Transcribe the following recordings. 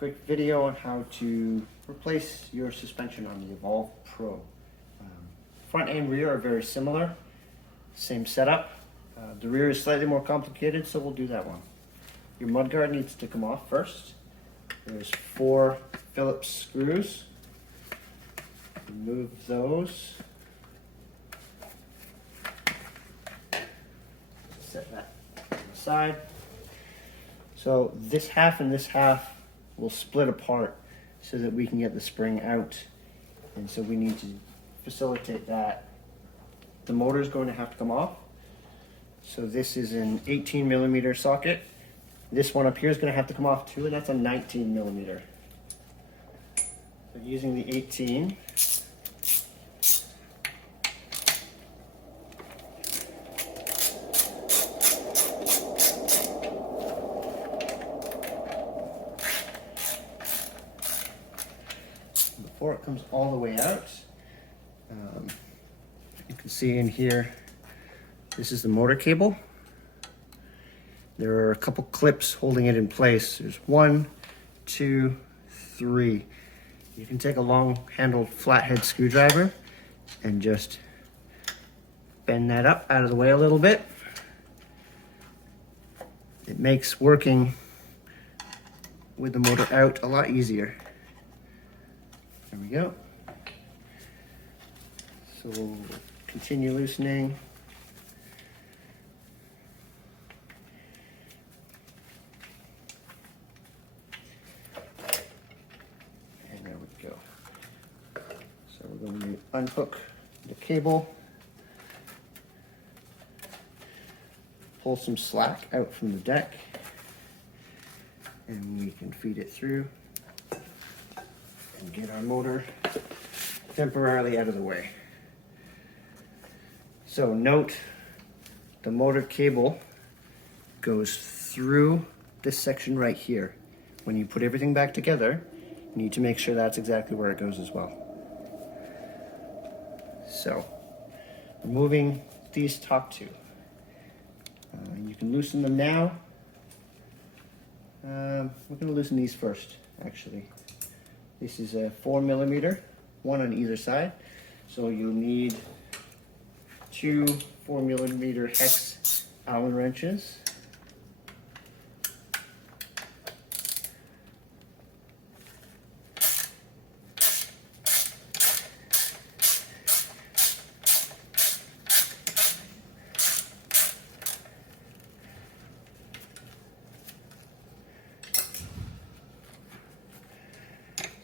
quick video on how to replace your suspension on the EVOLV Pro. Front and rear are very similar, same setup. The rear is slightly more complicated, so we'll do that one. Your mudguard needs to come off first. There's 4 Phillips screws. Remove those. Set that on the side. So this half and this half will split apart so that we can get the spring out. And so we need to facilitate that. The motor is going to have to come off. So this is an 18mm socket. This one up here is going to have to come off too, and that's a 19mm. So using the 18, before it comes all the way out, you can see in here, this is the motor cable. There are a couple clips holding it in place. There's 1, 2, 3. You can take a long handled flathead screwdriver and just bend that up out of the way a little bit. It makes working with the motor out a lot easier. There we go. So we'll continue loosening. And there we go. So we're going to unhook the cable, pull some slack out from the deck, and we can feed it through and get our motor temporarily out of the way. So note, the motor cable goes through this section right here. When you put everything back together, you need to make sure that's exactly where it goes as well. So, removing these top 2. You can loosen them now. We're going to loosen these first, actually. This is a 4mm, one on either side. So you'll need 2 4mm hex Allen wrenches.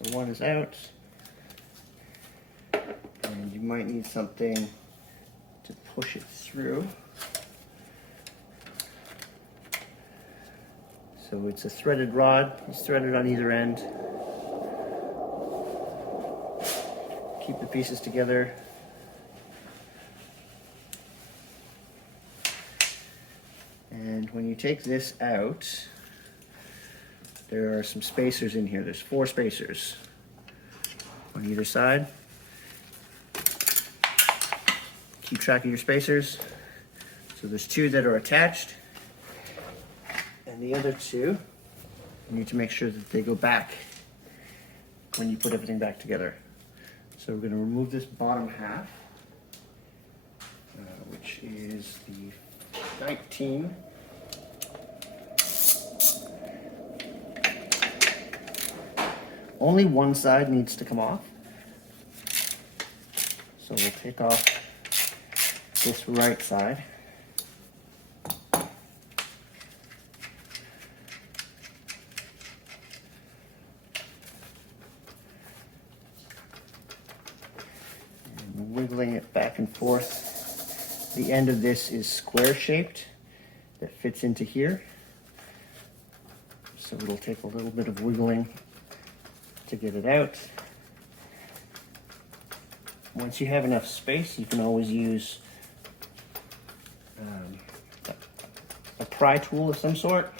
So one is out, and you might need something to push it through. So it's a threaded rod. It's threaded on either end. Keep the pieces together. And when you take this out, there are some spacers in here. There's 4 spacers on either side. Keep track of your spacers. So there's 2 that are attached, and the other 2, you need to make sure that they go back when you put everything back together. So we're going to remove this bottom half, which is the 19. Only one side needs to come off. So we'll take off this right side. And wiggling it back and forth. The end of this is square shaped that fits into here. So it'll take a little bit of wiggling to get it out. Once you have enough space, you can always use a pry tool of some sort.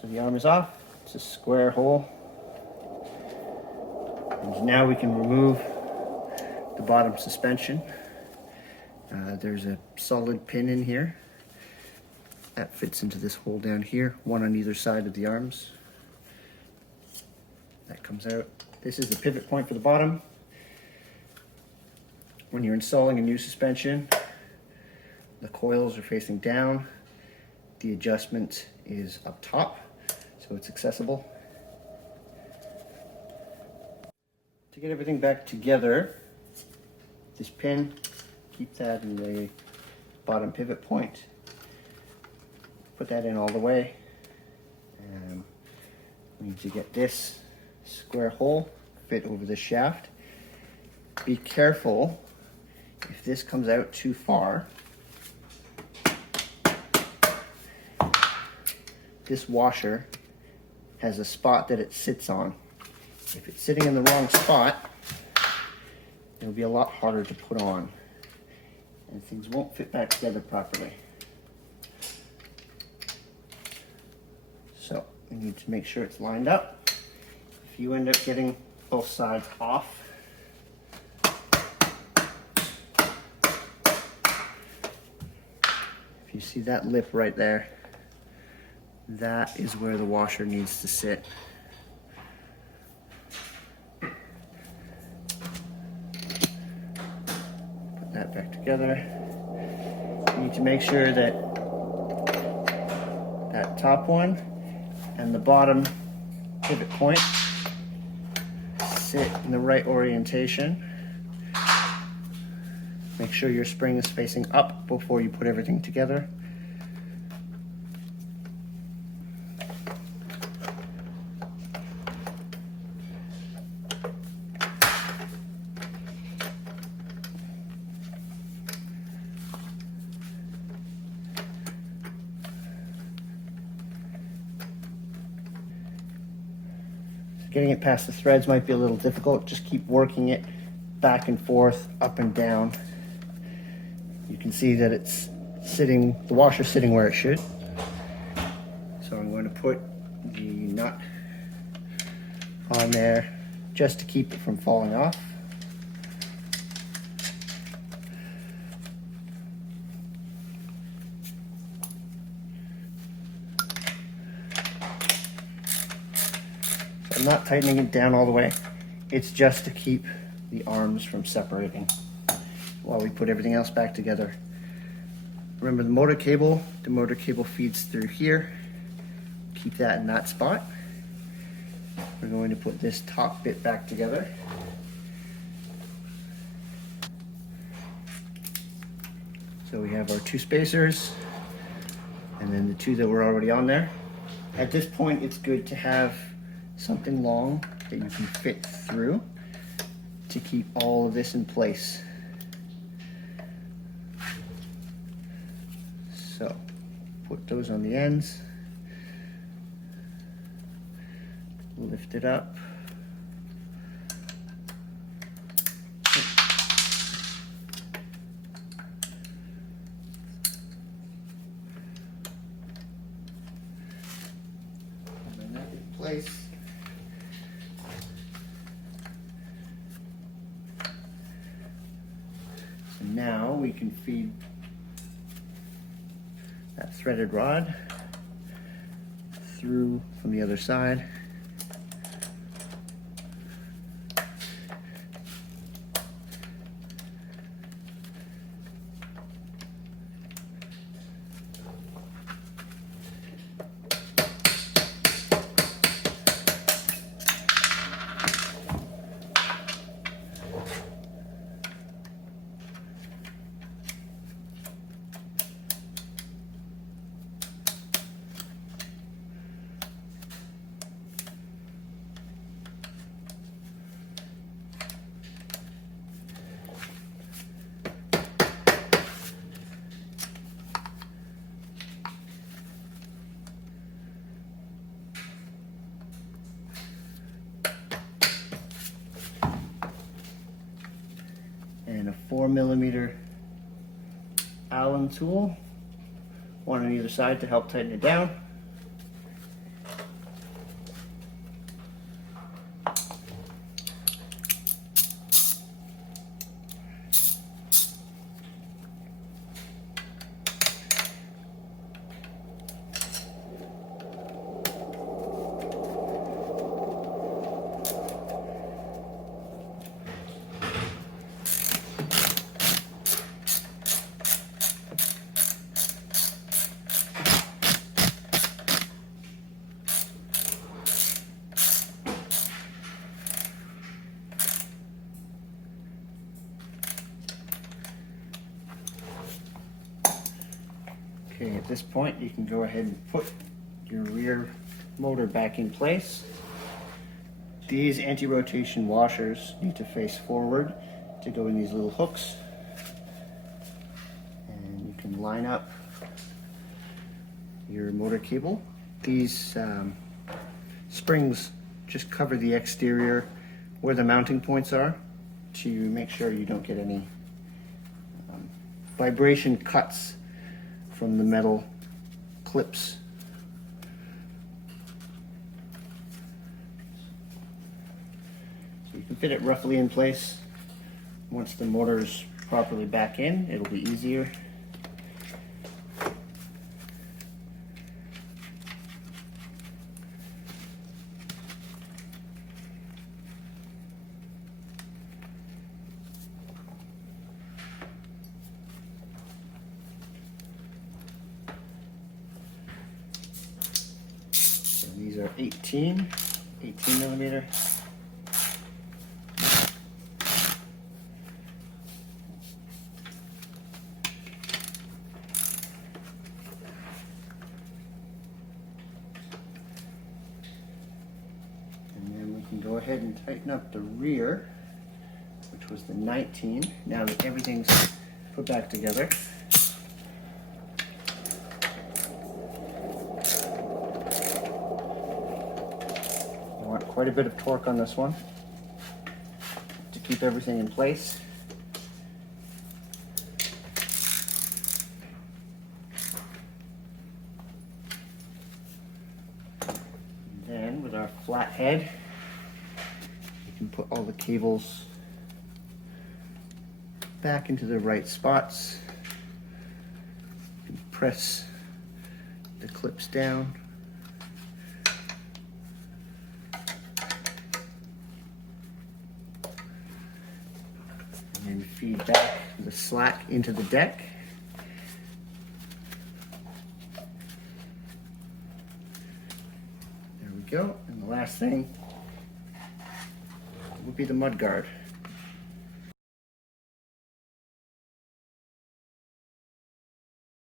So the arm is off. It's a square hole. And now we can remove the bottom suspension. There's a solid pin in here that fits into this hole down here, one on either side of the arms. That comes out. This is the pivot point for the bottom. When you're installing a new suspension, the coils are facing down. The adjustment is up top, so it's accessible. To get everything back together, this pin, keep that in the bottom pivot point. Put that in all the way. And we need to get this square hole fit over the shaft. Be careful if this comes out too far. This washer has a spot that it sits on. If it's sitting in the wrong spot, it'll be a lot harder to put on, and things won't fit back together properly. So we need to make sure it's lined up. If you end up getting both sides off, if you see that lip right there, that is where the washer needs to sit. Put that back together. You need to make sure that that top one and the bottom pivot point sit in the right orientation. Make sure your spring is facing up before you put everything together. Getting it past the threads might be a little difficult. Just keep working it back and forth, up and down. You can see that it's sitting, the washer's sitting where it should. So I'm going to put the nut on there just to keep it from falling off. I'm not tightening it down all the way. It's just to keep the arms from separating while we put everything else back together. Remember the motor cable feeds through here. Keep that in that spot. We're going to put this top bit back together. So we have our two spacers and then the two that were already on there. At this point, it's good to have something long that you can fit through to keep all of this in place. So put those on the ends, lift it up, and then that in place. Now we can feed that threaded rod through from the other side. And a 4mm Allen tool, one on either side to help tighten it down. at this point, you can go ahead and put your rear motor back in place. These anti-rotation washers need to face forward to go in these little hooks. And you can line up your motor cable. These springs just cover the exterior where the mounting points are to make sure you don't get any vibration cuts from the metal clips. So you can fit it roughly in place. Once the motor's properly back in, it'll be easier. These are 18 millimeter. And then we can go ahead and tighten up the rear, which was the 19. Now that everything's put back together. Quite a bit of torque on this one to keep everything in place. And then with our flat head, you can put all the cables back into the right spots. You can press the clips down. And feed back the slack into the deck. There we go. And the last thing would be the mud guard.